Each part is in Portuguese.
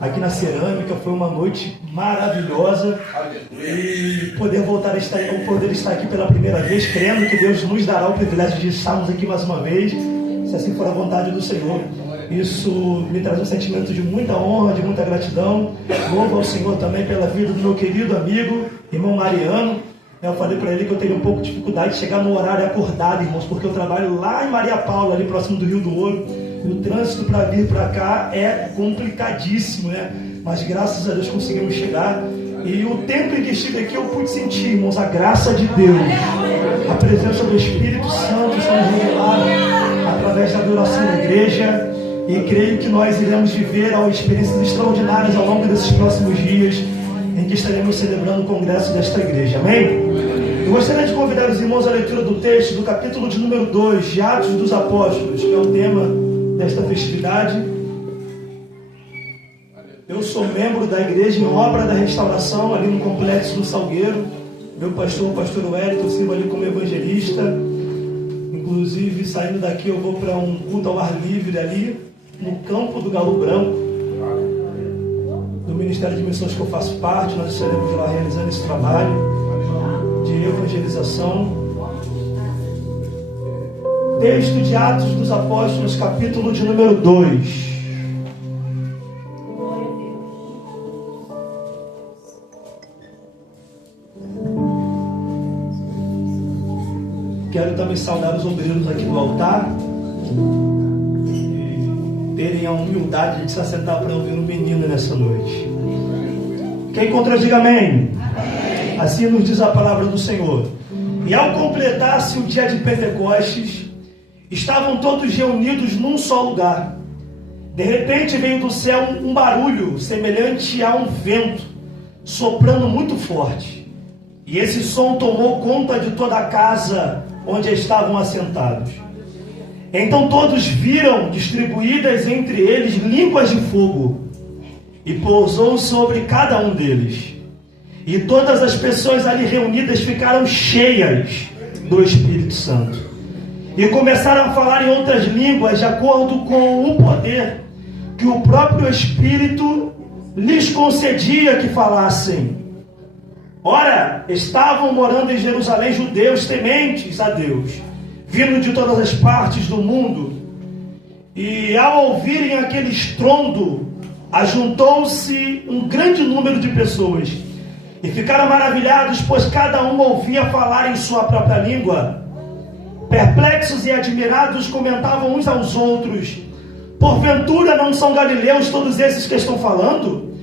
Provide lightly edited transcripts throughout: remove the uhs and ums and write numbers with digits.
aqui na Cerâmica. Foi uma noite maravilhosa. E poder estar aqui pela primeira vez, crendo que Deus nos dará o privilégio de estarmos aqui mais uma vez, se assim for a vontade do Senhor. Isso me traz um sentimento de muita honra, de muita gratidão. Louvo ao Senhor também pela vida do meu querido amigo, irmão Mariano. Eu falei para ele que eu teria um pouco de dificuldade de chegar no horário acordado, irmãos, porque eu trabalho lá em Maria Paula, ali próximo do Rio do Ouro, e o trânsito para vir para cá é complicadíssimo, né? Mas graças a Deus conseguimos chegar. E o tempo em que estive aqui eu pude sentir, irmãos, a graça de Deus, a presença do Espírito Santo sendo revelada através da adoração da igreja. E creio que nós iremos viver experiências extraordinárias ao longo desses próximos dias, em que estaremos celebrando o congresso desta igreja. Amém? Eu gostaria de convidar os irmãos à leitura do texto do capítulo de número 2 de Atos dos Apóstolos, que é o tema desta festividade. Eu sou membro da igreja em Obra da Restauração, ali no Complexo do Salgueiro. Meu pastor, o pastor Wellington, eu sirvo ali como evangelista. Inclusive, saindo daqui, eu vou para um culto ao ar livre ali, no campo do Galo Branco, do Ministério de Missões que eu faço parte. Nós estaremos lá realizando esse trabalho de evangelização. Texto de Atos dos Apóstolos, capítulo de número 2. Quero também saudar os obreiros aqui do altar e terem a humildade de se assentar para ouvir um menino nessa noite. Quem encontra, diga amém. Assim nos diz a palavra do Senhor. E ao completar-se o dia de Pentecostes, estavam todos reunidos num só lugar. De repente veio do céu um barulho semelhante a um vento, soprando muito forte. E esse som tomou conta de toda a casa onde estavam assentados. Então todos viram distribuídas entre eles línguas de fogo, e pousou sobre cada um deles. E todas as pessoas ali reunidas ficaram cheias do Espírito Santo, e começaram a falar em outras línguas de acordo com o poder que o próprio Espírito lhes concedia que falassem. Ora, estavam morando em Jerusalém judeus tementes a Deus, vindo de todas as partes do mundo. E ao ouvirem aquele estrondo, ajuntou-se um grande número de pessoas, e ficaram maravilhados, pois cada um ouvia falar em sua própria língua. Perplexos e admirados, comentavam uns aos outros: porventura não são galileus todos esses que estão falando?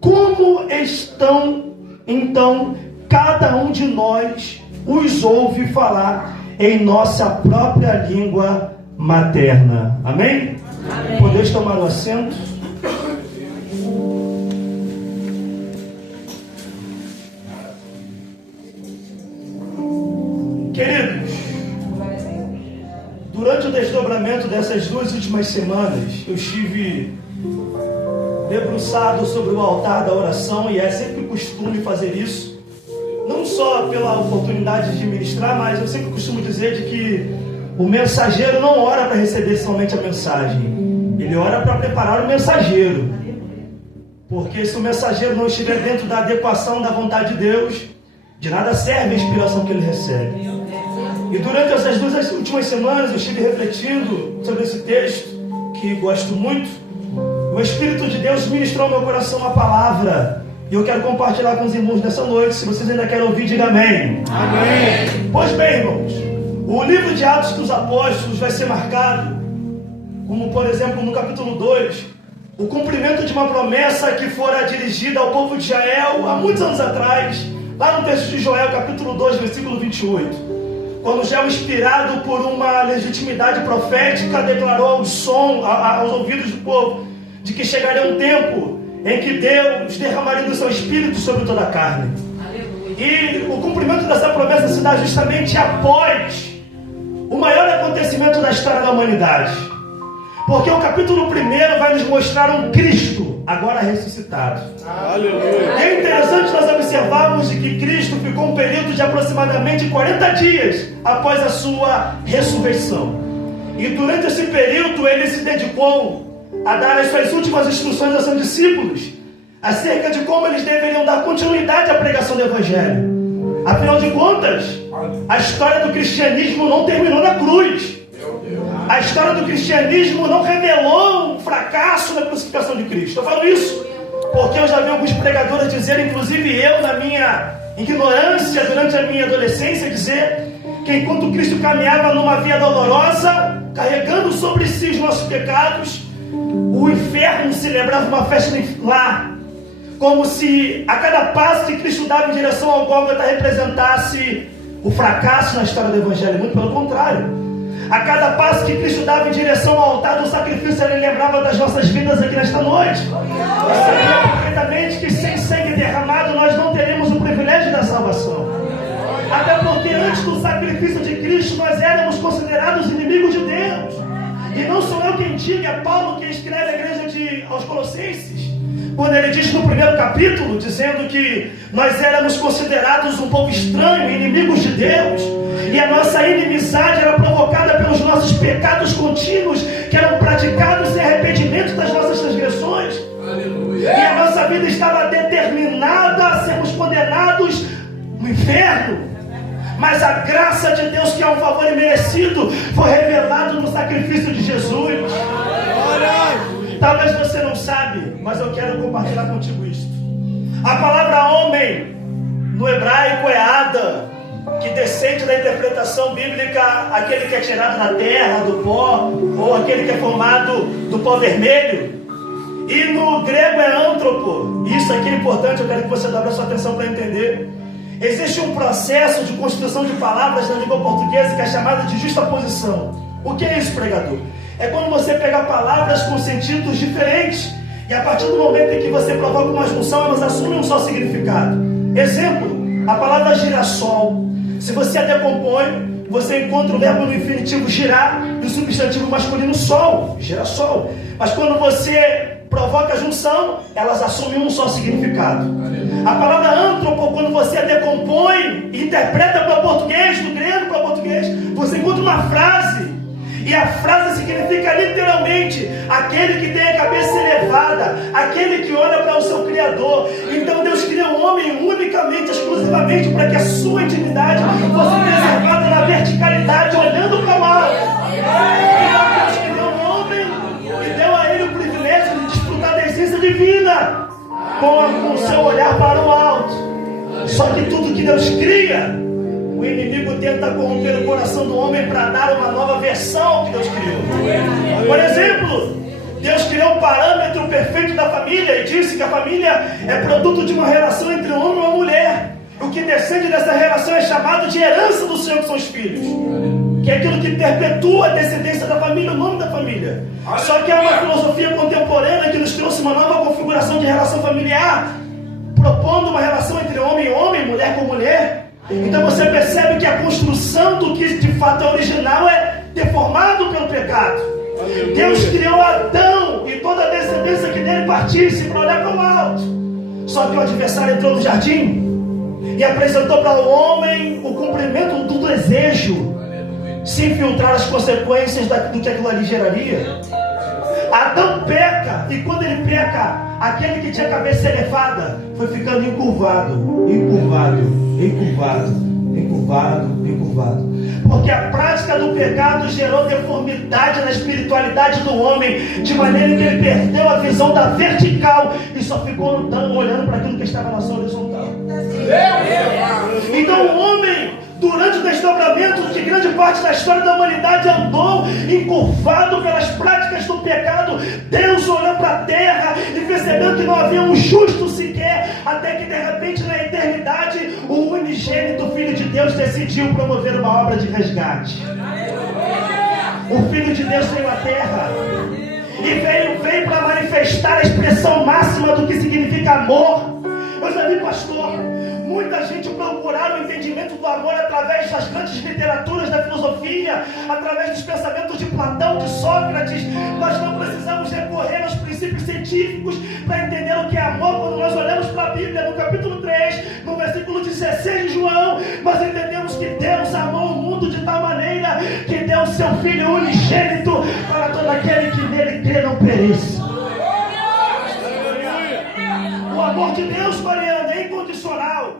Como estão então cada um de nós os ouve falar em nossa própria língua materna? Amém? Amém. Podeis tomar o assento. Queridos, durante o desdobramento dessas 2 últimas semanas, eu estive debruçado sobre o altar da oração, e é sempre costume fazer isso, não só pela oportunidade de ministrar, mas eu sempre costumo dizer de que o mensageiro não ora para receber somente a mensagem, ele ora para preparar o mensageiro, porque se o mensageiro não estiver dentro da adequação da vontade de Deus, de nada serve a inspiração que ele recebe. E durante essas 2 últimas semanas eu estive refletindo sobre esse texto, que gosto muito. O Espírito de Deus ministrou ao meu coração uma palavra, e eu quero compartilhar com os irmãos nessa noite. Se vocês ainda querem ouvir, diga amém. Amém. Pois bem, irmãos, o livro de Atos dos Apóstolos vai ser marcado, como por exemplo no capítulo 2, o cumprimento de uma promessa que fora dirigida ao povo de Israel há muitos anos atrás, lá no texto de Joel, capítulo 2, versículo 28. Quando Joel, inspirado por uma legitimidade profética, declarou aos ouvidos do povo de que chegaria um tempo em que Deus derramaria do seu Espírito sobre toda a carne. Aleluia. E o cumprimento dessa promessa se dá justamente após o maior acontecimento da história da humanidade. Porque o capítulo 1 vai nos mostrar um Cristo agora ressuscitado. Aleluia. É interessante nós observarmos de que Cristo ficou um período de aproximadamente 40 dias após a sua ressurreição. E durante esse período ele se dedicou a dar as suas últimas instruções aos seus discípulos acerca de como eles deveriam dar continuidade à pregação do Evangelho. Afinal de contas, a história do cristianismo não terminou na cruz. A história do cristianismo não revelou um fracasso na crucificação de Cristo. Eu falo isso porque eu já vi alguns pregadores dizer, inclusive eu, na minha ignorância, durante a minha adolescência, dizer que enquanto Cristo caminhava numa via dolorosa, carregando sobre si os nossos pecados, o inferno celebrava uma festa lá, como se a cada passo que Cristo dava em direção ao Gólgota representasse o fracasso na história do Evangelho. Muito pelo contrário, a cada passo que Cristo dava em direção ao altar do sacrifício, ele lembrava das nossas vidas aqui nesta noite. Eu sabia perfeitamente que sem sangue derramado nós não teremos o privilégio da salvação. Até porque antes do sacrifício de Cristo nós éramos considerados inimigos de Deus. E não sou eu quem digo, é Paulo quem escreve a igreja aos Colossenses, quando ele diz no primeiro capítulo, dizendo que nós éramos considerados um povo estranho, inimigos de Deus, e a nossa inimizade era provocada pelos nossos pecados contínuos, que eram praticados sem arrependimento das nossas transgressões. Aleluia. E a nossa vida estava determinada a sermos condenados no inferno. Mas a graça de Deus, que é um favor imerecido, foi revelado no sacrifício de Jesus. Talvez você não sabe, mas eu quero compartilhar contigo isso. A palavra homem no hebraico é Adam, que descende da interpretação bíblica, aquele que é tirado da terra, do pó, ou aquele que é formado do pó vermelho. E no grego é antropo. Isso aqui é importante, eu quero que você dê a sua atenção para entender. Existe um processo de construção de palavras na língua portuguesa que é chamado de justaposição. O que é isso, pregador? É quando você pega palavras com sentidos diferentes e a partir do momento em que você provoca uma junção, elas assumem um só significado. Exemplo, a palavra girassol. Se você a decompõe, você encontra o verbo no infinitivo girar e o substantivo masculino sol, girassol. Mas quando você provoca a junção, elas assumem um só significado. A palavra antropo, quando você a decompõe e interpreta para o português, do grego para o português, você encontra uma frase. E a frase significa literalmente aquele que tem a cabeça elevada, aquele que olha para o seu Criador. Então Deus cria um homem unicamente, exclusivamente, para que a sua intimidade fosse preservada na verticalidade, olhando para o alto. Então Deus criou um homem e deu a ele o privilégio de desfrutar da essência divina, com o seu olhar para o alto. Só que tudo que Deus cria, o inimigo tenta corromper o coração do homem para dar uma nova versão que Deus criou. Por exemplo, Deus criou o parâmetro perfeito da família e disse que a família é produto de uma relação entre um homem e uma mulher. O que descende dessa relação é chamado de herança do Senhor, que são os filhos, que é aquilo que perpetua a descendência da família, o nome da família. Só que há uma filosofia contemporânea que nos trouxe uma nova configuração de relação familiar, propondo uma relação entre homem e homem, mulher com mulher. Então você percebe que a construção do que de fato é original é deformado pelo pecado. Deus criou Adão e toda a descendência que dele partisse para olhar para o alto. Só que o adversário entrou no jardim e apresentou para o homem o cumprimento do desejo, sem filtrar as consequências do que aquilo ali geraria. Adão peca, e quando ele peca, aquele que tinha a cabeça elevada foi ficando encurvado. Porque a prática do pecado gerou deformidade na espiritualidade do homem, de maneira que ele perdeu a visão da vertical e só ficou olhando para aquilo que estava na sua horizontal. Então o homem, durante o desdobramento de grande parte da história da humanidade, andou encurvado pelas práticas do pecado. Deus olhou para a terra e percebeu que não havia um justo sequer, até que de repente na eternidade o unigênito Filho de Deus decidiu promover uma obra de resgate. O Filho de Deus veio à terra e veio para manifestar a expressão máxima do que significa amor. Eu já vi, pastor, muita gente procurar o entendimento do amor através das grandes literaturas da filosofia, através dos pensamentos de Platão, de Sócrates. Nós não precisamos recorrer aos princípios científicos para entender o que é amor. Quando nós olhamos para a Bíblia, no capítulo 3, no versículo 16 de João, nós entendemos que Deus amou o mundo mundo de tal maneira que deu o seu Filho unigênito para todo aquele que nele crê não pereça. O amor de Deus, Mariana, é incondicional.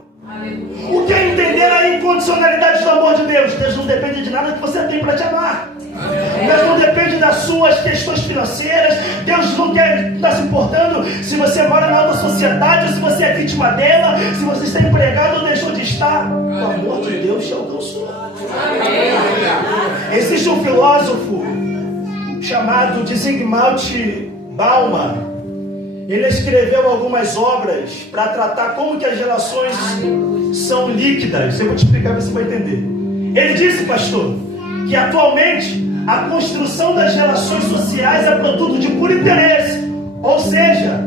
O que é entender a incondicionalidade do amor de Deus? Deus não depende de nada que você tem para te amar. Deus não depende das suas questões financeiras. Deus não está se importando se você mora na alta sociedade ou se você é vítima dela, se você está empregado ou deixou de estar. O amor de Deus te alcançou. Existe um filósofo chamado Zygmunt Bauman. Ele escreveu algumas obras para tratar como que as relações são líquidas. Eu vou te explicar para você vai entender. Ele disse, pastor, que atualmente a construção das relações sociais é produto de puro interesse. Ou seja,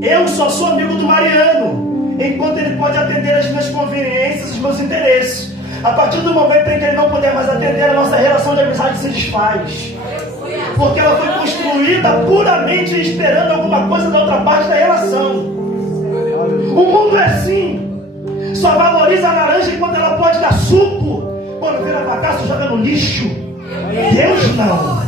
eu só sou amigo do Mariano, enquanto ele pode atender as minhas conveniências, os meus interesses. A partir do momento em que ele não puder mais atender, a nossa relação de amizade se desfaz. Porque ela foi construída puramente esperando alguma coisa da outra parte da relação. O mundo é assim. Só valoriza a laranja enquanto ela pode dar suco. Quando vira pra cá, joga no lixo. Deus não.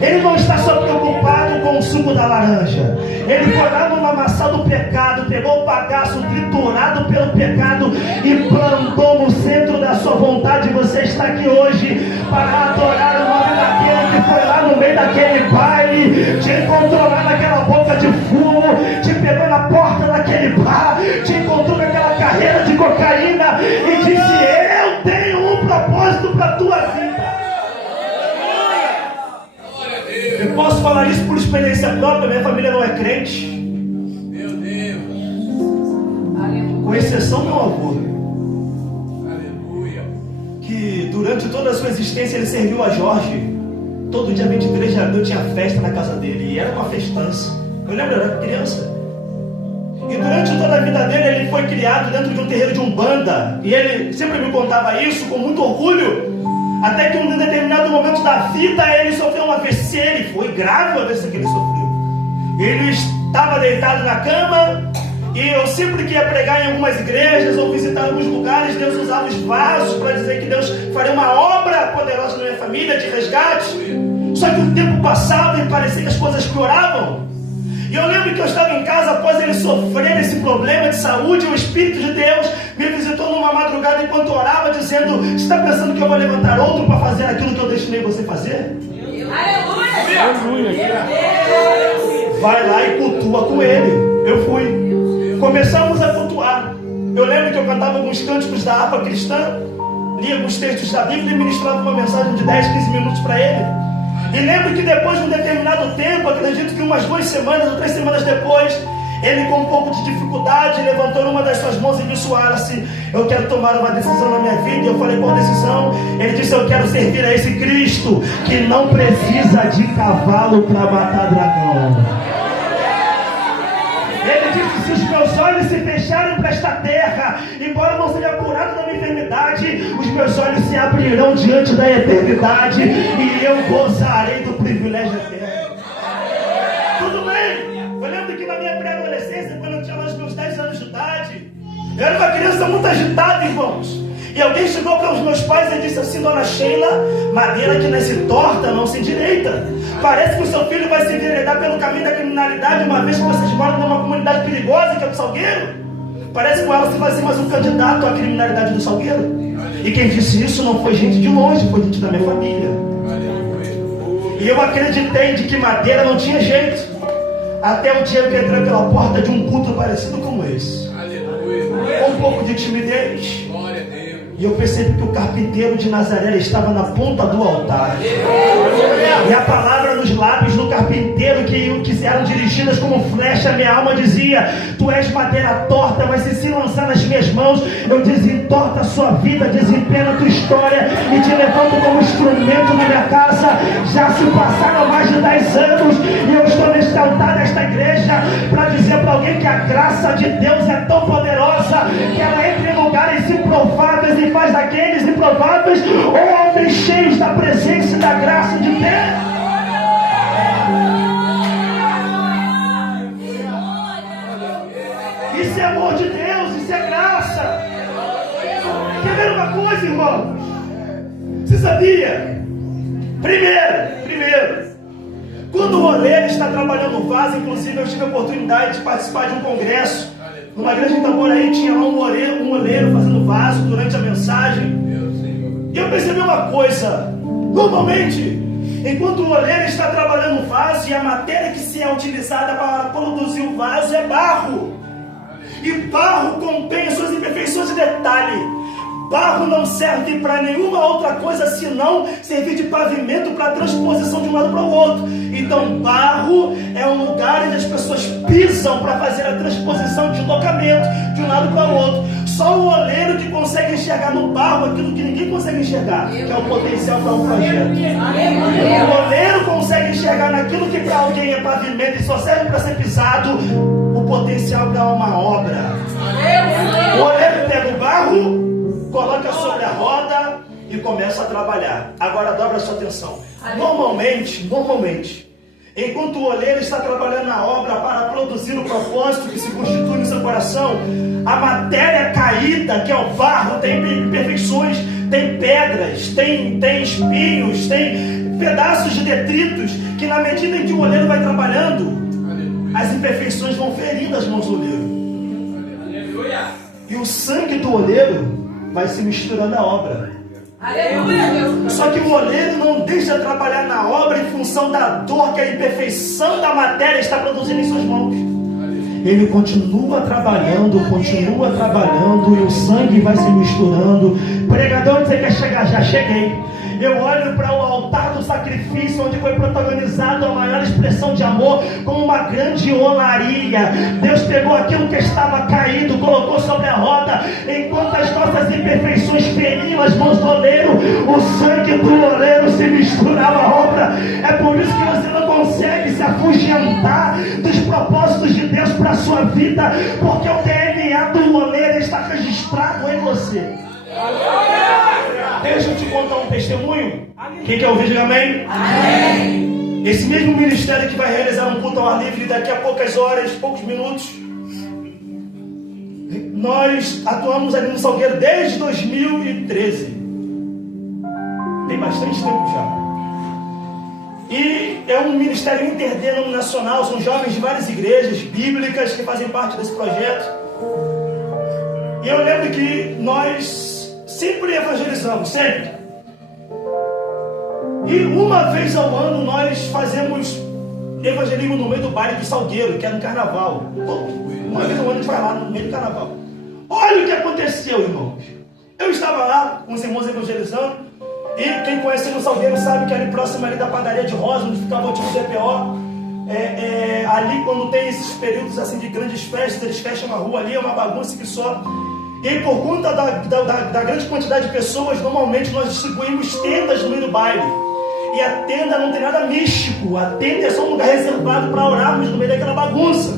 Ele não está só preocupado com o suco da laranja. Ele foi lá no lamaçal do pecado, pegou o bagaço triturado pelo pecado e plantou no centro da sua vontade. Você está aqui hoje para adorar o nome daquele que foi lá no meio daquele baile, te encontrou lá naquela boca de fumo, te pegou na porta daquele bar, te encontrou naquela carreira de cocaína e disse: eu tenho um propósito para a tua vida. Eu posso falar isso por experiência própria, minha família não é crente. Meu Deus. Com exceção do meu avô. Aleluia. Que durante toda a sua existência ele serviu a Jorge. Todo dia 23 de abril tinha festa na casa dele. E era uma festança. Eu lembro, eu era criança. E durante toda a vida dele ele foi criado dentro de um terreiro de Umbanda. E ele sempre me contava isso com muito orgulho. Até que em um determinado momento da vida ele sofreu um AVC, ele foi grave o AVC que ele sofreu. Ele estava deitado na cama e eu sempre que ia pregar em algumas igrejas ou visitar alguns lugares, Deus usava os vasos para dizer que Deus faria uma obra poderosa na minha família de resgate. Só que o tempo passava e parecia que as coisas pioravam. E eu lembro que eu estava em casa após ele sofrer esse problema de saúde, e o Espírito de Deus me visitou numa madrugada enquanto orava, dizendo: você está pensando que eu vou levantar outro para fazer aquilo que eu destinei você fazer? Aleluia! Vai lá e cultua com ele. Eu fui. Começamos a cultuar. Eu lembro que eu cantava alguns cânticos da harpa cristã, lia alguns textos da Bíblia e ministrava uma mensagem de 10, 15 minutos para ele. E lembro que depois de um determinado tempo, acredito que umas 2 semanas ou 3 semanas depois, ele com um pouco de dificuldade levantou numa das suas mãos e disse: Wallace, eu quero tomar uma decisão na minha vida. E eu falei: qual decisão? Ele disse: eu quero servir a esse Cristo que não precisa de cavalo para matar dragão. Ele disse: se os meus olhos se fecharem para esta terra, embora não seja curado da minha enfermidade, os meus olhos se abrirão diante da eternidade e eu gozarei do privilégio eterno. Tudo bem. Eu lembro que na minha pré-adolescência, quando eu tinha lá os meus 10 anos de idade, eu era uma criança muito agitada, irmãos. E alguém chegou para os meus pais e disse assim: dona Sheila, madeira que nasce torta não se endireita. Parece que o seu filho vai se enveredar pelo caminho da criminalidade, uma vez que vocês moram numa comunidade perigosa, que é o Salgueiro. Parece que ela vai ser mais um candidato à criminalidade do Salgueiro. E quem disse isso não foi gente de longe, foi gente da minha família. E eu acreditei de que madeira não tinha jeito, até o dia que eu entrei pela porta de um culto parecido como esse, com um pouco de timidez. E eu percebi que o carpinteiro de Nazaré estava na ponta do altar. E a palavra nos lábios do carpinteiro que eram dirigidas como flecha, minha alma dizia: tu és madeira torta, mas se lançar nas minhas mãos, eu desentorto a sua vida, desempenho a tua história e te levanto como instrumento na minha casa. Já se passaram mais de 10 anos e eu estou neste altar desta igreja para dizer para alguém que a graça de Deus é tão poderosa que ela entra em lugares improváveis e faz daqueles improváveis homens cheios da presença e da graça de Deus. Isso é amor de Deus, isso é graça. Quer ver uma coisa, irmão? sabia? Primeiro, quando o oleiro está trabalhando o vaso, inclusive eu tive a oportunidade de participar de um congresso, numa igreja em Itaboraí, tinha lá um oleiro fazendo vaso durante a mensagem. E eu percebi uma coisa: normalmente, enquanto o oleiro está trabalhando o vaso, e a matéria que se é utilizada para produzir o vaso é barro, e barro contém as suas imperfeições de detalhe. Barro não serve para nenhuma outra coisa senão servir de pavimento para a transposição de um lado para o outro. Então, barro é um lugar onde as pessoas pisam para fazer a transposição de deslocamento de um lado para o outro. Só o oleiro que consegue enxergar no barro aquilo que ninguém consegue enxergar, que é o potencial para um projeto. O oleiro consegue enxergar naquilo que para alguém é pavimento e só serve para ser pisado, o potencial para uma obra. O oleiro pega o barro, coloca sobre a roda e começa a trabalhar. Agora dobra a sua atenção. Normalmente, enquanto o oleiro está trabalhando na obra para produzir o propósito que se constitui no seu coração, a matéria caída, que é o barro, tem imperfeições, tem pedras, tem espinhos, tem pedaços de detritos, que na medida em que o oleiro vai trabalhando, as imperfeições vão ferindo as mãos do oleiro. E o sangue do oleiro vai se misturando à obra. Só que o oleiro não deixa de trabalhar na obra em função da dor que a imperfeição da matéria está produzindo em suas mãos. Ele continua trabalhando e o sangue vai se misturando. Pregador, onde você quer chegar? Já cheguei. Eu olho para o altar do sacrifício, onde foi protagonizado a maior expressão de amor, como uma grande olaria. Deus pegou aquilo que estava caído, colocou sobre a roda, enquanto as nossas imperfeições feriam as mãos do oleiro, o sangue do oleiro se misturava à obra. É por isso que você não consegue se afugentar dos propósitos de Deus para a sua vida, porque o DNA do oleiro está registrado em você. Deixa eu te contar um testemunho. Quem quer ouvir, diga amém? Amém. Esse mesmo ministério que vai realizar um culto ao ar livre daqui a poucas horas, poucos minutos, nós atuamos ali no Salgueiro desde 2013. Tem bastante tempo já. E é um ministério interdenominacional, são jovens de várias igrejas bíblicas que fazem parte desse projeto. E eu lembro que nós sempre evangelizamos, sempre. E uma vez ao ano nós fazemos evangelismo no meio do baile do Salgueiro, que é no carnaval. Uma vez ao ano a gente vai lá no meio do carnaval. Olha o que aconteceu, irmãos. Eu estava lá com os irmãos evangelizando, e quem conhece no Salgueiro sabe que ali próximo ali da padaria de Rosa, onde ficava o antigo DPO, ali quando tem esses períodos assim de grandes festas, eles fecham a rua ali, é uma bagunça que só. E por conta da grande quantidade de pessoas, normalmente nós distribuímos tendas no meio do baile. E a tenda não tem nada místico, a tenda é só um lugar reservado para orarmos no meio daquela bagunça.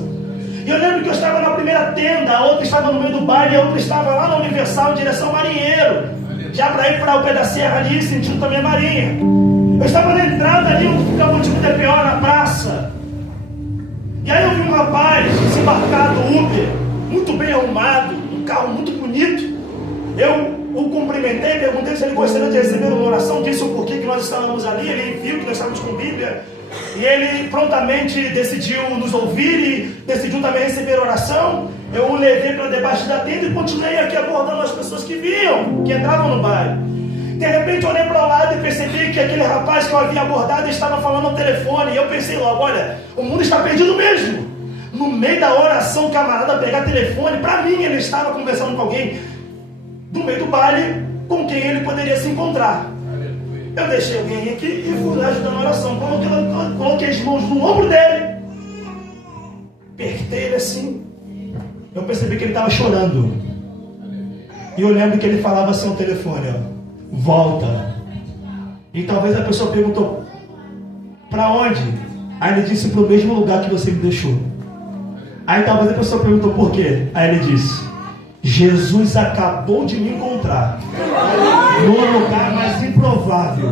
E eu lembro que eu estava na primeira tenda, a outra estava no meio do baile, a outra estava lá na Universal, em direção ao Marinheiro, já para ir para o pé da serra ali, sentindo também a Marinha. Eu estava na entrada ali, onde ficava o antigo DPO, na praça. E aí eu vi um rapaz desembarcado Uber, muito bem arrumado, um carro muito bonito. Eu o cumprimentei, perguntei se ele gostaria de receber uma oração, disse o porquê que nós estávamos ali, ele viu que nós estávamos com Bíblia, e ele prontamente decidiu nos ouvir e decidiu também receber oração. Eu o levei para debaixo da tenda e continuei aqui abordando as pessoas que vinham, que entravam no baile. De repente eu olhei para o lado e percebi que aquele rapaz que eu havia abordado estava falando ao telefone, e eu pensei logo, olha, o mundo está perdido mesmo. No meio da oração, o camarada pegar telefone, para mim ele estava conversando com alguém do meio do baile com quem ele poderia se encontrar. Eu deixei alguém aqui e fui lá ajudando a oração. Coloquei as mãos no ombro dele, apertei ele assim. Eu percebi que ele estava chorando. E eu lembro que ele falava assim ao telefone, ó, volta. E talvez a pessoa perguntou, para onde? Aí ele disse, para o mesmo lugar que você me deixou. Aí talvez a pessoa perguntou por quê? Aí ele disse, Jesus acabou de me encontrar no lugar mais improvável,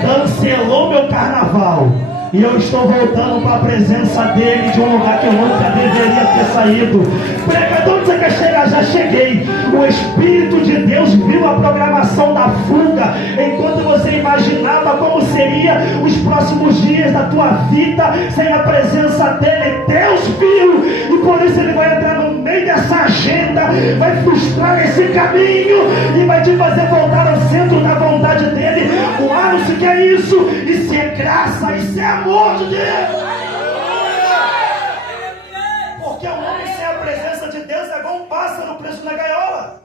cancelou meu carnaval, E eu estou voltando para a presença dele de um lugar que eu nunca deveria ter saído. Pregador, onde você quer chegar? Já cheguei. O Espírito de Deus viu a programação da fuga. Enquanto você imaginava como seria os próximos dias da tua vida sem a presença dele, Deus viu. E por isso ele vai entrar no meio dessa agenda, vai frustrar esse caminho e vai te fazer voltar ao centro da vontade dele. Uau, que é isso? Isso é graça, isso é amor de Deus. Porque o homem sem a presença de Deus é igual um pássaro preso na gaiola.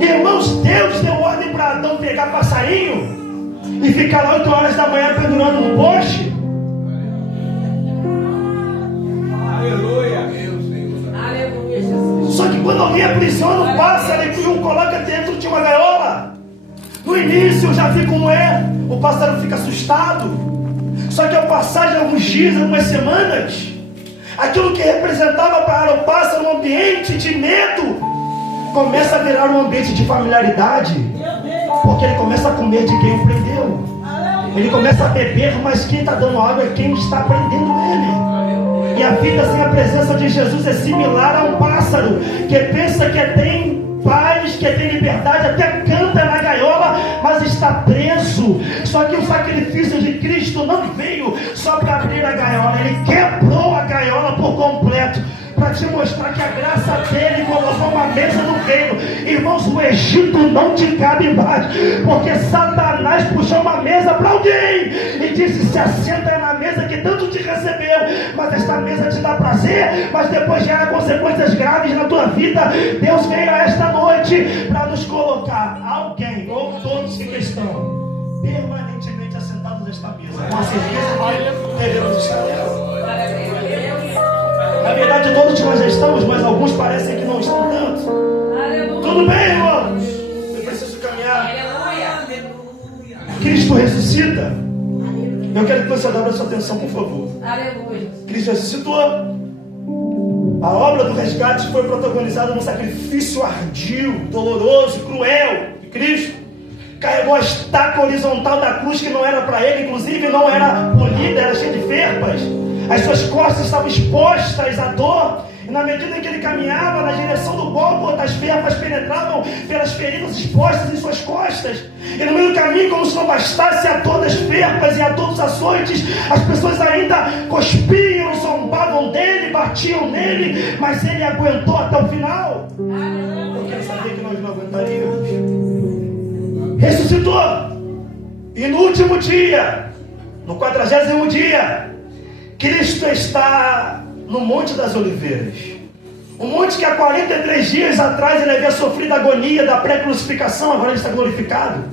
Irmãos, Deus deu ordem para Adão pegar passarinho e ficar lá 8 horas da manhã pendurando no poste. Aleluia, Jesus. Só que quando alguém aprisiona o pássaro e um coloca dentro de uma gaiola, no início eu já vi como é, o pássaro fica assustado. Só que ao passar de alguns dias, algumas semanas, aquilo que representava para o pássaro um ambiente de medo, começa a virar um ambiente de familiaridade. Porque ele começa a comer de quem o prendeu. Ele começa a beber, mas quem está dando água é quem está prendendo ele. E a vida sem a presença de Jesus é similar a um pássaro que pensa que tem paz, que tem liberdade, até canta na gaiola, mas está preso. Só que o sacrifício de Cristo não veio só para abrir a gaiola, ele quebrou a gaiola por completo, para te mostrar que a graça dele colocou uma mesa no reino. Irmãos, o Egito não te cabe mais, porque Satanás puxou uma mesa para alguém e disse: se assenta na mesa que tanto te recebeu, mas esta mesa te dá prazer, mas depois gera consequências graves na tua vida. Deus veio a esta noite para nos colocar, alguém ou todos que estão permanentemente assentados nesta mesa, com a certeza que devemos estar nela. Na verdade, todos nós já estamos, mas alguns parecem que não estão tanto. Aleluia. Tudo bem, irmãos? Eu preciso caminhar. Aleluia. Cristo ressuscita. Eu quero que você dobre a sua atenção, por favor. Aleluia. Cristo ressuscitou. A obra do resgate foi protagonizada num sacrifício ardio, doloroso, cruel de Cristo. Carregou a estaca horizontal da cruz, que não era para ele, inclusive não era polida, era cheia de ferpas. As suas costas estavam expostas à dor, e na medida em que ele caminhava na direção do Gólgota, as ferpas penetravam pelas feridas expostas em suas costas. E no meio do caminho, como se não bastasse a dor das ferpas e a dor dos açoites, as pessoas ainda cuspiam, zombavam dele, batiam nele, mas ele aguentou até o final. Eu quero saber que nós não aguentaríamos. Ressuscitou, e no último dia, no 40º dia, Cristo está no Monte das Oliveiras, um monte que há 43 dias atrás ele havia sofrido a agonia da pré-crucificação. Agora ele está glorificado.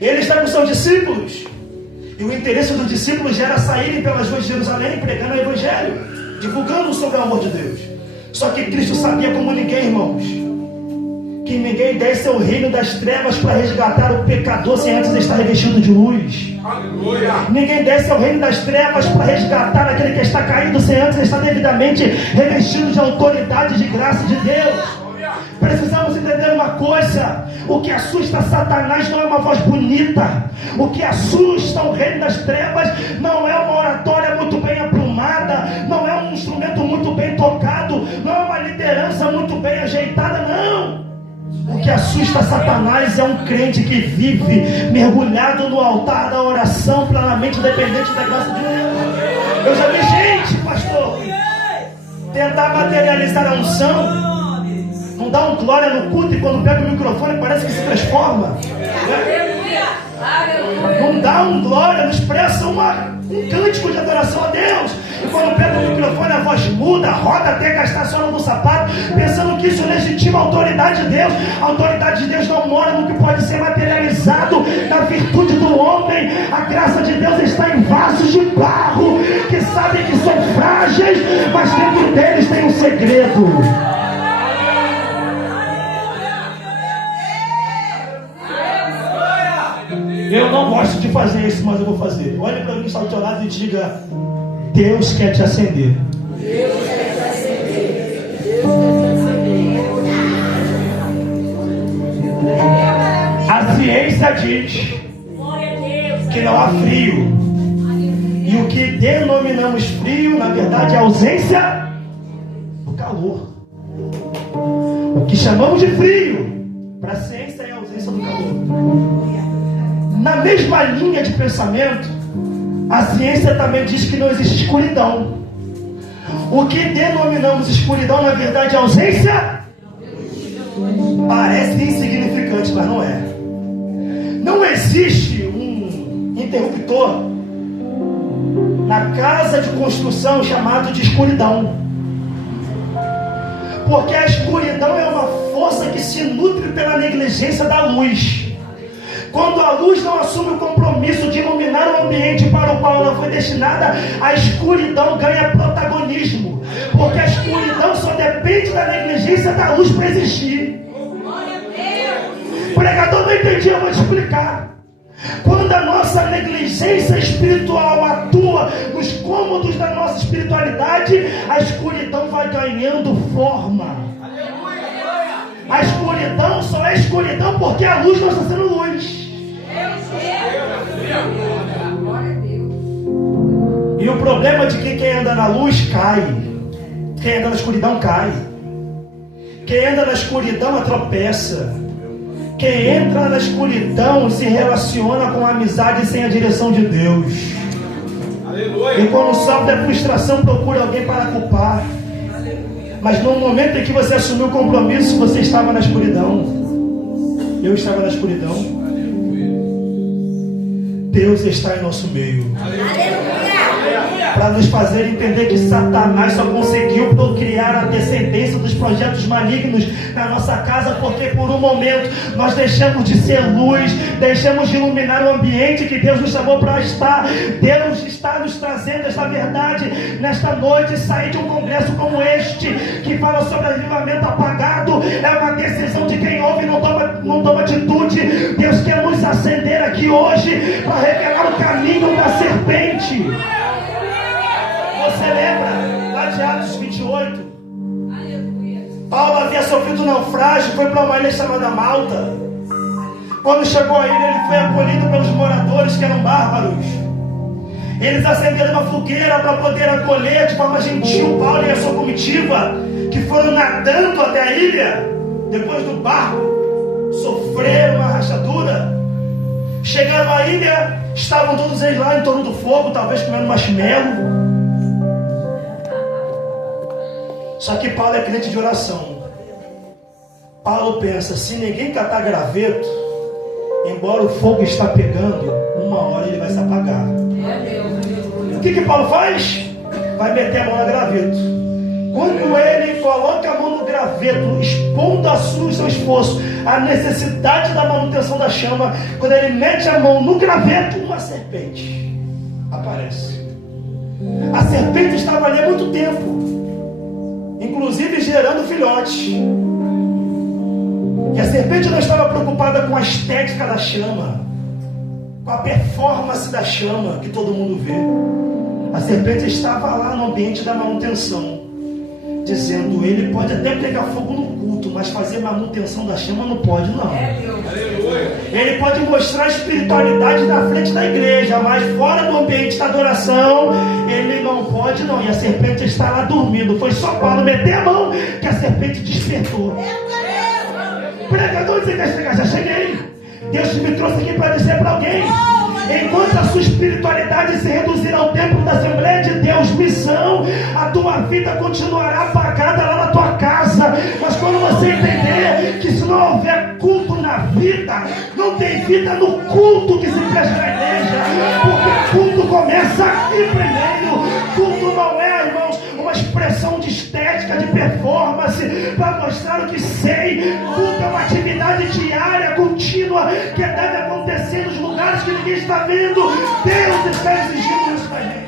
Ele está com seus discípulos, e o interesse dos discípulos era saírem pelas ruas de Jerusalém pregando o Evangelho, divulgando sobre o amor de Deus. Só que Cristo sabia como ninguém, irmãos, que ninguém desce ao reino das trevas para resgatar o pecador sem antes estar revestido de luz. Aleluia. Ninguém desce ao reino das trevas para resgatar aquele que está caído sem antes estar devidamente revestido de autoridade, de graça de Deus. Precisamos entender uma coisa: o que assusta Satanás não é uma voz bonita. O que assusta o reino das trevas não é uma oratória muito bem aprumada, não é um instrumento muito bem tocado, não é uma liderança muito bem ajeitada, não. O que assusta Satanás é um crente que vive mergulhado no altar da oração, plenamente dependente da graça de Deus. Eu já vi gente, pastor, tentar materializar a unção, não dá um glória no culto, e quando pega o microfone parece que se transforma. Não dá um glória, não expressa um cântico de adoração a Deus. E quando pega o microfone, a voz muda, roda até gastar a sola no sapato, pensando que isso legitima a autoridade de Deus. A autoridade de Deus não mora no que pode ser materializado na virtude do homem. A graça de Deus está em vasos de barro, que sabem que são frágeis, mas dentro deles tem um segredo. Eu não gosto de fazer isso, mas eu vou fazer. Olha para mim, está ao teu lado e diga: Deus quer te acender. Deus quer te acender. Deus quer te acender. A ciência diz que não há frio E o que denominamos frio, na verdade, é a ausência do calor. O que chamamos de frio, para a ciência, é a ausência do calor. Na mesma linha de pensamento, a ciência também diz que não existe escuridão. O que denominamos escuridão, na verdade, é ausência. Parece insignificante, mas não é. Não existe um interruptor na casa de construção chamado de escuridão. Porque a escuridão é uma força que se nutre pela negligência da luz. Quando a luz não assume o compromisso de iluminar o ambiente para o qual ela foi destinada, a escuridão ganha protagonismo. Porque a escuridão só depende da negligência da luz para existir. Pregador, não entendi, eu vou te explicar. Quando a nossa negligência espiritual atua nos cômodos da nossa espiritualidade, a escuridão vai ganhando forma. A escuridão só é escuridão porque a luz não está sendo luz. E o problema é de que quem anda na luz cai. Quem anda na escuridão cai. Quem anda na escuridão tropeça. Quem entra na escuridão se relaciona com a amizade sem a direção de Deus. Aleluia. E quando sofre a frustração, procura alguém para culpar. Mas no momento em que você assumiu o compromisso, você estava na escuridão. Eu estava na escuridão. Deus está em nosso meio. Para nos fazer entender que Satanás só conseguiu procriar a descendência dos projetos malignos na nossa casa, porque por um momento nós deixamos de ser luz, deixamos de iluminar o ambiente que Deus nos chamou para estar. Deus está nos trazendo esta verdade nesta noite. Sair de um congresso como este, que fala sobre avivamento apagado, é uma decisão de quem ouve e não toma atitude. Deus quer nos acender aqui hoje para revelar o caminho da serpente. Você lembra lá de Atos 28? Paulo havia sofrido um naufrágio, foi para uma ilha chamada Malta. Quando chegou a ilha, ele foi acolhido pelos moradores que eram bárbaros. Eles acenderam uma fogueira para poder acolher de forma gentil Paulo e a sua comitiva, que foram nadando até a ilha. Depois do barco, sofreram uma rachadura. Chegaram à ilha, estavam todos eles lá em torno do fogo, talvez comendo marshmallow. Só que Paulo é crente de oração. Paulo pensa, se ninguém catar graveto, embora o fogo está pegando, uma hora ele vai se apagar. O que Paulo faz? Vai meter a mão no graveto. Quando ele coloca a mão no graveto, expondo a seu esforço, a necessidade da manutenção da chama, quando ele mete a mão no graveto, uma serpente aparece. A serpente estava ali há muito tempo, inclusive gerando filhotes. E a serpente não estava preocupada com a estética da chama, com a performance da chama que todo mundo vê. A serpente estava lá no ambiente da manutenção, dizendo, ele pode até pegar fogo no culto, mas fazer manutenção da chama não pode, não. Ele pode mostrar a espiritualidade na frente da igreja, mas fora do ambiente da adoração, ele não pode, não. E a serpente está lá dormindo. Foi só Paulo meter a mão que a serpente despertou. Pregador, você quer chegar? Já cheguei. Deus me trouxe aqui para dizer para alguém: enquanto a sua espiritualidade se reduzir ao templo da Assembleia de Deus, missão, a tua vida continuará apagada lá na tua casa. Mas quando você entender que se não houver culto na vida, não tem vida no culto que se presta na igreja, porque culto começa aqui primeiro. Culto não é, irmãos, uma expressão de estética, de performance, para mostrar o que sei. Culto é uma atividade diária, contínua, que deve acontecer nos lugares que ninguém está vendo. Deus está exigindo isso da gente.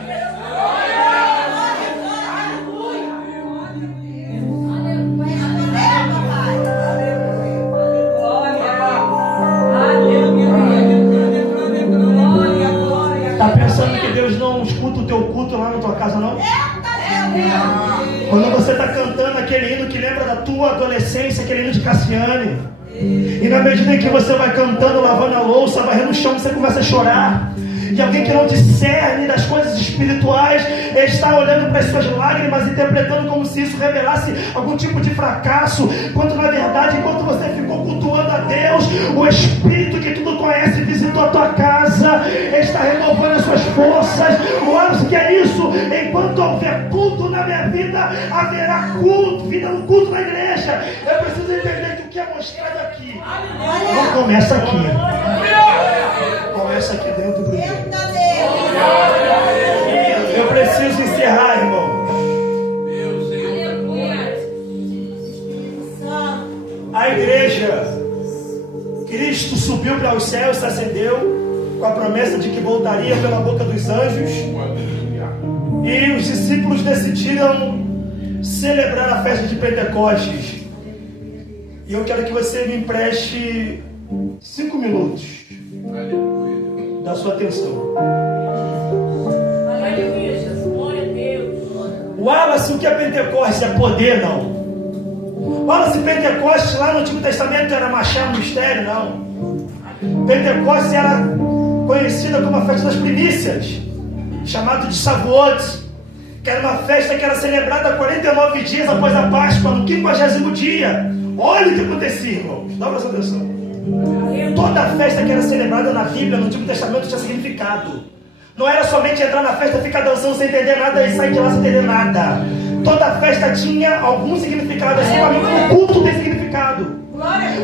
Está pensando que Deus não escuta o teu culto lá na tua casa, não? Quando você está cantando aquele hino que lembra da tua adolescência, aquele hino de Cassiane, e na medida em que você vai cantando, lavando a louça, varrendo o chão, você começa a chorar. de alguém que não discerne das coisas espirituais, está olhando para as suas lágrimas, interpretando como se isso revelasse algum tipo de fracasso, quando na verdade, enquanto você ficou cultuando a Deus, o Espírito que tudo conhece visitou a tua casa, está renovando as suas forças. O que é isso? Enquanto houver culto na minha vida, haverá culto, vida no culto na igreja. Eu preciso entender que o que é mostrado aqui não começa aqui, começa aqui dentro do Deus. Eu preciso encerrar, irmãos. A igreja, Cristo subiu para os céus, se ascendeu, com a promessa de que voltaria pela boca dos anjos, e os discípulos decidiram celebrar a festa de Pentecostes. E eu quero que você me empreste 5 minutos da sua atenção. Wallace, o que é Pentecostes? É poder? Não. Wallace, Pentecostes lá no Antigo Testamento era machar um mistério? Não. Pentecostes era conhecida como a festa das primícias, chamado de Shavuot, que era uma festa que era celebrada 49 dias após a Páscoa, no 50º dia. Olha o que acontecia, irmãos. Dá pra sua atenção. Toda festa que era celebrada na Bíblia, no Antigo Testamento, tinha significado. Não era somente entrar na festa, ficar dançando sem entender nada e sair de lá sem entender nada. Toda festa tinha algum significado, assim como o culto tem significado.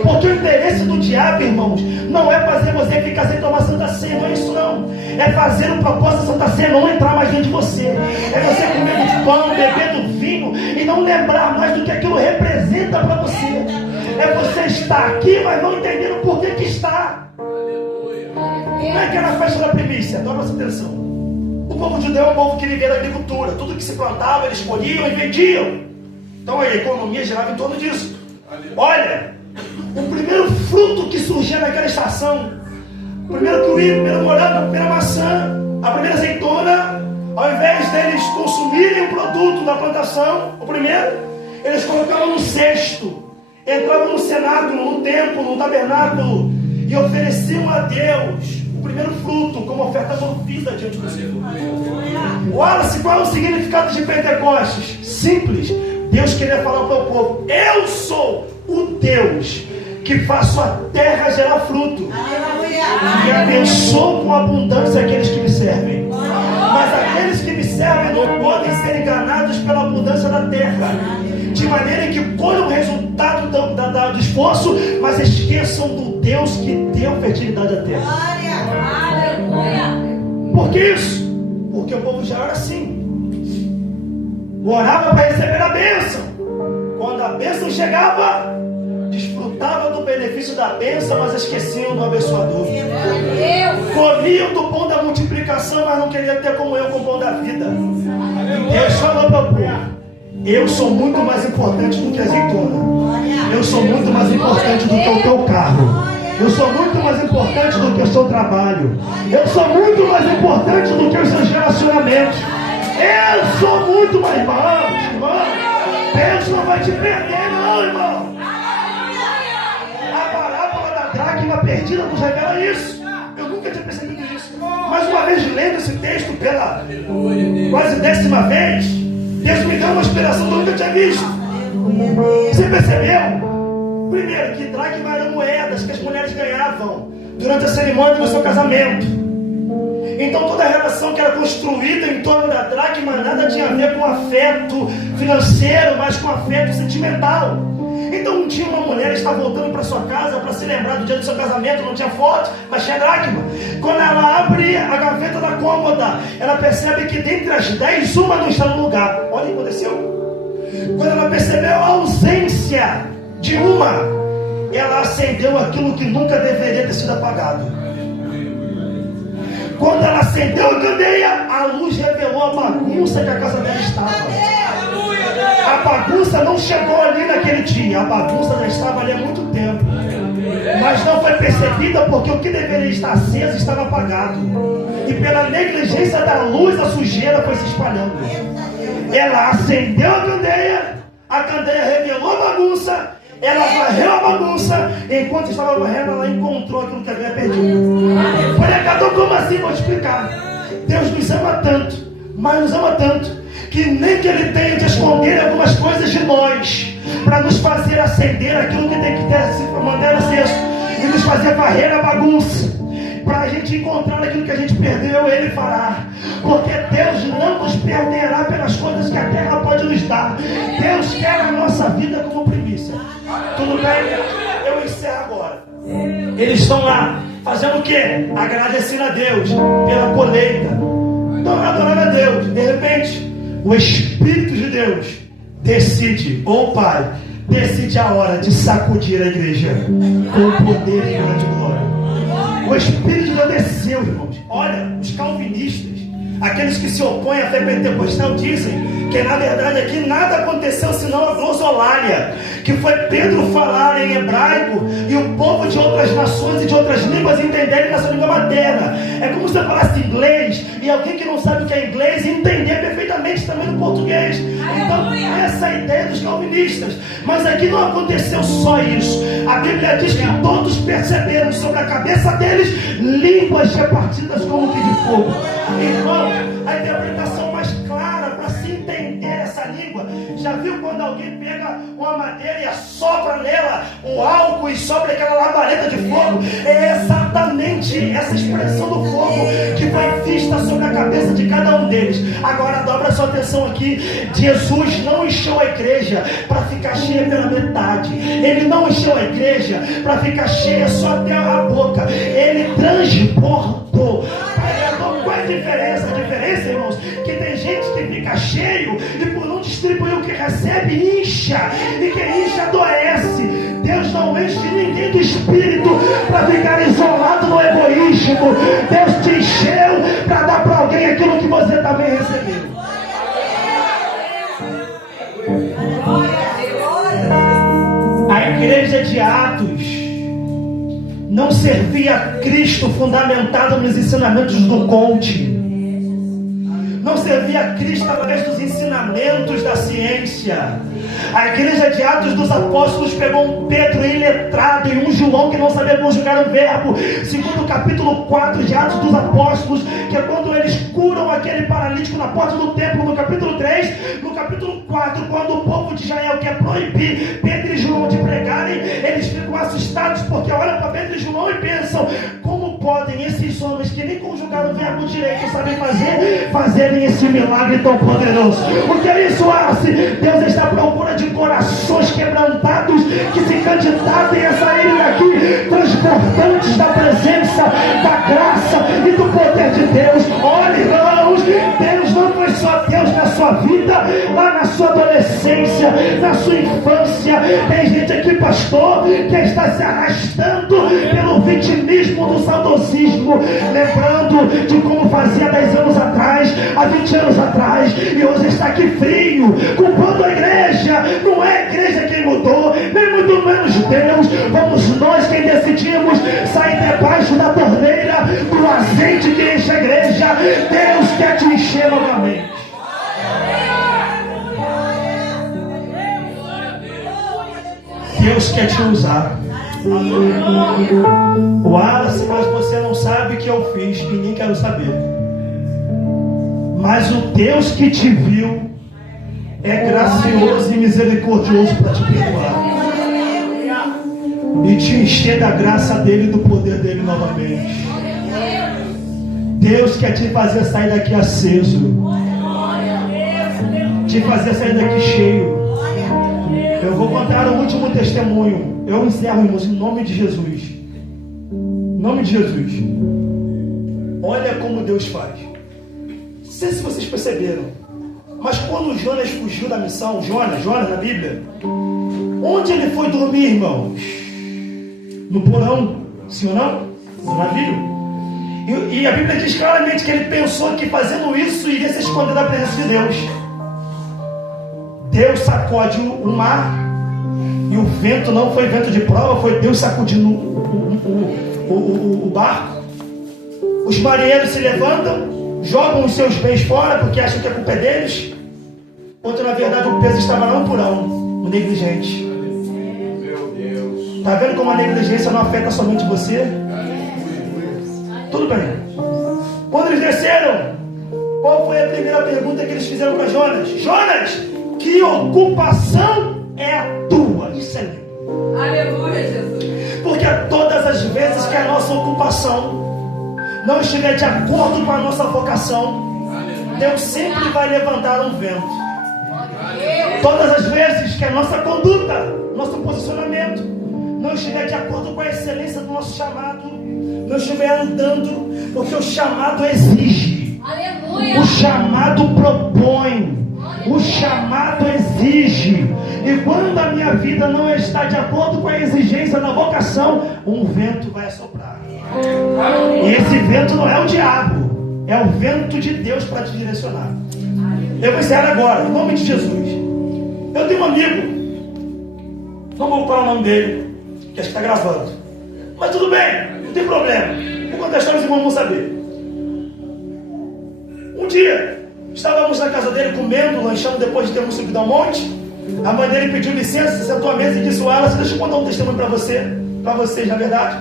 Porque o interesse do diabo, irmãos, não é fazer você ficar sem tomar Santa Ceia, não é isso não. É fazer o propósito da Santa Ceia não entrar mais dentro de você. É você comer de pão, beber do vinho e não lembrar mais do que aquilo representa para você. É você estar aqui, mas não entender o porquê que está. Como é que era a festa da primícia? Dá essa atenção. O povo judeu é um povo que vivia da agricultura. Tudo que se plantava, eles colhiam e vendiam. Então a economia girava em torno disso. Olha, o primeiro fruto que surgia naquela estação, o primeiro kiwi, o primeiro morango, a primeira maçã, a primeira azeitona, ao invés deles consumirem o produto da plantação, o primeiro, eles colocavam no cesto, entravam no cenáculo, no templo, no tabernáculo e ofereciam a Deus o primeiro fruto como oferta movida diante do Senhor. Wallace, qual é o significado de Pentecostes? Simples. Deus queria falar para o povo: eu sou o Deus que faço a terra gerar fruto e abençoo com abundância aqueles que me servem. Mas aqueles que me servem não podem ser enganados pela abundância da terra, de maneira que colham o resultado do esforço, mas esqueçam do Deus que deu fertilidade à terra. Por que isso? Porque o povo já era assim. Orava para receber a bênção. Quando a bênção chegava, desfrutava do benefício da bênção, mas esqueciam do abençoador. Comiam do pão da multiplicação, mas não queriam ter comunhão com o pão da vida. Deus falou para o povo: eu sou muito mais importante do que a azeitona. Eu sou muito mais importante do que o teu carro. Eu sou muito mais importante do que o seu trabalho. Eu sou muito mais importante do que os seus relacionamentos. Eu sou muito mais, irmão. Deus não vai te perder, não, irmão. A parábola da dracma perdida nos revela isso. Eu nunca tinha percebido isso. Mas uma vez lendo esse texto pela quase 10ª vez, Deus me deu uma inspiração que eu nunca tinha visto. Você percebeu? Primeiro, que dracma eram moedas que as mulheres ganhavam durante a cerimônia do seu casamento. Então toda a relação que era construída em torno da dracma nada tinha a ver com afeto financeiro, mas com afeto sentimental. Então um dia uma mulher está voltando para sua casa para se lembrar do dia do seu casamento, não tinha foto, mas tinha dracma. Quando ela abre a gaveta da cômoda, ela percebe que dentre as 10, uma não está no lugar. Olha o que aconteceu. Quando ela percebeu a ausência de uma, ela acendeu aquilo que nunca deveria ter sido apagado. Quando ela acendeu a candeia, a luz revelou a bagunça que a casa dela estava. A bagunça não chegou ali naquele dia, a bagunça já estava ali há muito tempo, mas não foi percebida porque o que deveria estar aceso estava apagado, e pela negligência da luz a sujeira foi se espalhando. Ela acendeu a candeia revelou a bagunça, Ela varreu a bagunça, enquanto estava varrendo, ela encontrou aquilo que havia perdido. Pregador, como assim? Vou te explicar. Deus nos ama tanto, mas nos ama tanto, que nem que Ele tenha de esconder algumas coisas de nós, para nos fazer acender aquilo que tem que ter, se manter aceso, e nos fazer varrer a bagunça, para a gente encontrar aquilo que a gente perdeu. Ele fará, porque Deus não nos perderá pelas coisas que a terra pode nos dar. Deus quer a nossa vida como primícia. Tudo bem? Eu encerro agora. Eles estão lá fazendo o quê? Agradecendo a Deus pela colheita. Estão adorando a Deus. De repente, o Espírito de Deus decide, Pai, decide a hora de sacudir a igreja com poder e grande glória. O Espírito de Deus desceu, irmãos. Olha, os calvinistas, aqueles que se opõem à fé pentecostal, dizem que na verdade aqui nada aconteceu senão a glosolália, que foi Pedro falar em hebraico e o povo de outras nações e de outras línguas entenderem na sua língua materna. É como se eu falasse inglês e alguém que não sabe o que é inglês entender perfeitamente também no português. Então essa é a ideia dos calvinistas. Mas aqui não aconteceu só isso. A Bíblia diz que todos perceberam sobre a cabeça deles línguas repartidas como que de fogo. Irmão, a interpretação mais clara para se entender essa língua, já viu quando alguém pega uma madeira e assopra nela um álcool e sobra aquela labareda de fogo? É exatamente essa expressão do fogo que foi vista sobre a cabeça de cada um deles. Agora dobra sua atenção aqui. Jesus não encheu a igreja para ficar cheia pela metade. Ele não encheu a igreja para ficar cheia só até a boca. Ele transbordou. Qual é a diferença? A diferença, irmãos, que tem gente que fica cheio e por não distribuir o que recebe, incha. E quem incha adoece. Deus não enche ninguém do Espírito para ficar isolado no egoísmo. Deus te encheu para dar para alguém aquilo que você também recebeu. A igreja de Atos não servia a Cristo fundamentado nos ensinamentos do coaching. Não servia a Cristo através dos ensinamentos da ciência. A igreja de Atos dos Apóstolos pegou um Pedro iletrado e um João que não sabia conjugar um verbo. Segundo o capítulo 4 de Atos dos Apóstolos, que é quando eles curam aquele paralítico na porta do templo. No capítulo 3, no capítulo 4, quando o povo de Israel quer proibir Pedro e João de pregarem, eles ficam assustados porque olham para Pedro e João e pensam: como podem esses homens que nem conjugaram o verbo direito sabem fazerem esse milagre tão poderoso? O que é isso, Arce? Deus está à procura de corações quebrantados que se candidatem a saírem daqui transportantes da presença, da graça e do poder de Deus. Olha, irmãos, Deus não foi só Deus na sua vida, lá na sua adolescência, na sua infância. Tem gente aqui, pastor, que está se arrastando pelo vitimismo do saudosismo, lembrando de como fazia 10 anos atrás, há 20 anos atrás, e hoje está aqui frio, culpando a igreja. Não é a igreja quem mudou, nem muito menos Deus. Vamos nós quem decidimos sair debaixo da torneira do azeite que enche a igreja. Deus quer te encher novamente. Deus quer te usar. Wallace, mas você não sabe o que eu fiz e nem quero saber. Mas o Deus que te viu é gracioso e misericordioso para te perdoar e te encher da graça dele e do poder dele novamente. Deus quer te fazer sair daqui aceso, te fazer sair daqui cheio. Eu vou contar o último testemunho. Eu encerro, irmãos, em nome de Jesus. Em nome de Jesus. Olha como Deus faz. Não sei se vocês perceberam, mas quando Jonas fugiu da missão, Jonas na Bíblia, onde ele foi dormir, irmãos? No porão, sim ou não? No navio. E a Bíblia diz claramente que ele pensou que fazendo isso iria se esconder da presença de Deus. Deus sacode o mar, e o vento não foi vento de prova, foi Deus sacudindo o barco. Os marinheiros se levantam, jogam os seus bens fora porque acham que a culpa é deles, quando na verdade o peso estava lá no porão, no negligente. Está vendo como a negligência não afeta somente você? Tudo bem. Quando eles desceram, qual foi a primeira pergunta que eles fizeram para Jonas? Jonas, que ocupação é a tua? Isso é lindo. Aleluia, Jesus. Porque todas as vezes que a nossa ocupação não estiver de acordo com a nossa vocação, Deus sempre vai levantar um vento. Todas as vezes que a nossa conduta, nosso posicionamento não estiver de acordo com a excelência do nosso chamado, não estiver andando, porque o chamado exige. Aleluia. O chamado propõe. O chamado exige. E quando a minha vida não está de acordo com a exigência da vocação, um vento vai assoprar. E esse vento não é o diabo, é o vento de Deus para te direcionar. Eu vou encerrar agora, em nome de Jesus. Eu tenho um amigo, não vou falar o nome dele, que acho que está gravando, mas tudo bem, não tem problema. Vou contar a história, os irmãos vão saber. Um dia, estávamos na casa dele comendo, lanchando depois de termos subido ao monte. A mãe dele pediu licença, se sentou à mesa e disse: Wallace, deixa eu contar um testemunho para vocês, na verdade.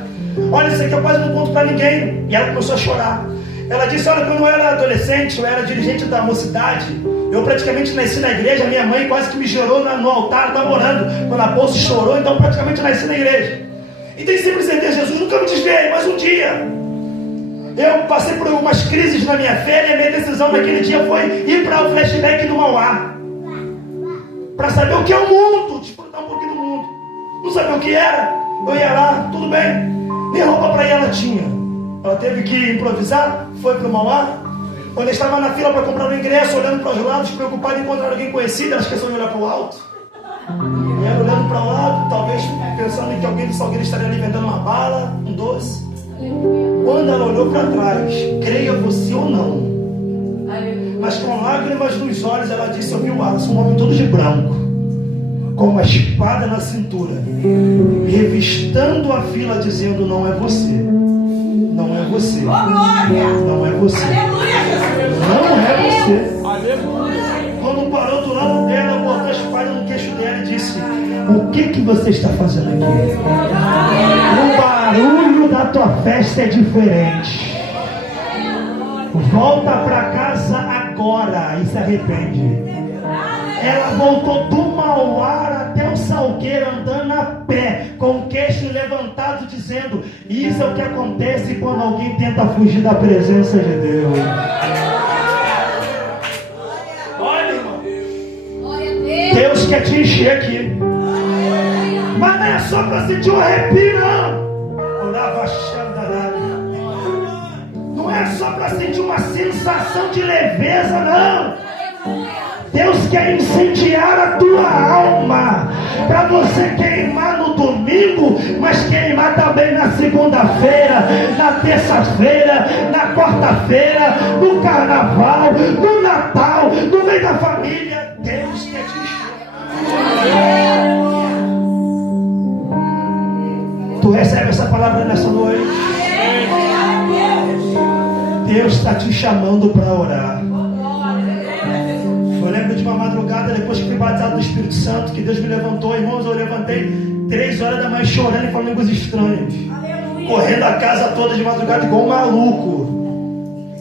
Olha, isso aqui eu quase não conto para ninguém. E ela começou a chorar. Ela disse: olha, quando eu era adolescente, eu era dirigente da mocidade, eu praticamente nasci na igreja. Minha mãe quase que me gerou no altar, estava orando, quando a bolsa chorou, então praticamente nasci na igreja. E tenho sempre certeza, Jesus nunca me desviei, mas um dia eu passei por algumas crises na minha fé, e a minha decisão naquele dia foi ir para o flashback do Mauá, para saber o que é o mundo, desfrutar um pouquinho do mundo. Não sabia o que era, eu ia lá, tudo bem, nem roupa para ir ela tinha. Ela teve que improvisar, foi para o Mauá. Quando eu estava na fila para comprar o ingresso, olhando para os lados, preocupado em encontrar alguém conhecido, ela esqueceu de olhar para o alto. E ela olhando para o lado, talvez pensando em que alguém do Salgueiro estaria ali vendendo uma bala, um doce. Quando ela olhou para trás, creia você ou não, mas com lágrimas nos olhos, ela disse: eu vi o Wallace, um homem todo de branco, com uma espada na cintura, revistando a fila, dizendo: não é você, não é você, não é você, não é você. Quando parou do lado dela, botou a espada no queixo dela e disse: o que você está fazendo aqui? O barulho da tua festa é diferente. Volta para casa agora e se arrepende. Ela voltou do Mauá até o Salgueiro andando a pé, com o queixo levantado, dizendo: isso é o que acontece quando alguém tenta fugir da presença de Deus. Olha, irmão, Deus quer te encher aqui, mas não é só para sentir um arrepio, não. Não é só para sentir uma sensação de leveza, não. Deus quer incendiar a tua alma, para você queimar no domingo, mas queimar também na segunda-feira, na terça-feira, na quarta-feira, no carnaval, no Natal, no meio da família. Deus quer te encher. Tu recebe essa palavra nessa noite? Deus está te chamando para orar. Eu lembro de uma madrugada, depois que fui batizado do Espírito Santo, que Deus me levantou, irmãos, eu levantei 3 horas da manhã chorando e falando línguas estranhas, correndo a casa toda de madrugada igual um maluco.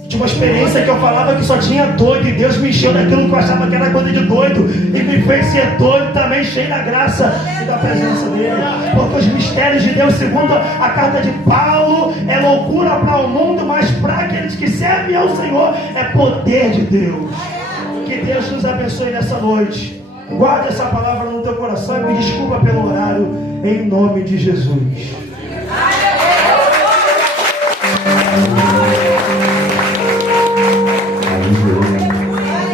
De uma experiência que eu falava que só tinha doido, e Deus me encheu daquilo que eu achava que era coisa de doido, e me fez ser doido também, cheio da graça e da presença dele. Porque os mistérios de Deus, segundo a carta de Paulo, é loucura para o mundo, mas para aqueles que servem ao Senhor é poder de Deus. Que Deus nos abençoe nessa noite. Guarda essa palavra no teu coração e me desculpa pelo horário, em nome de Jesus.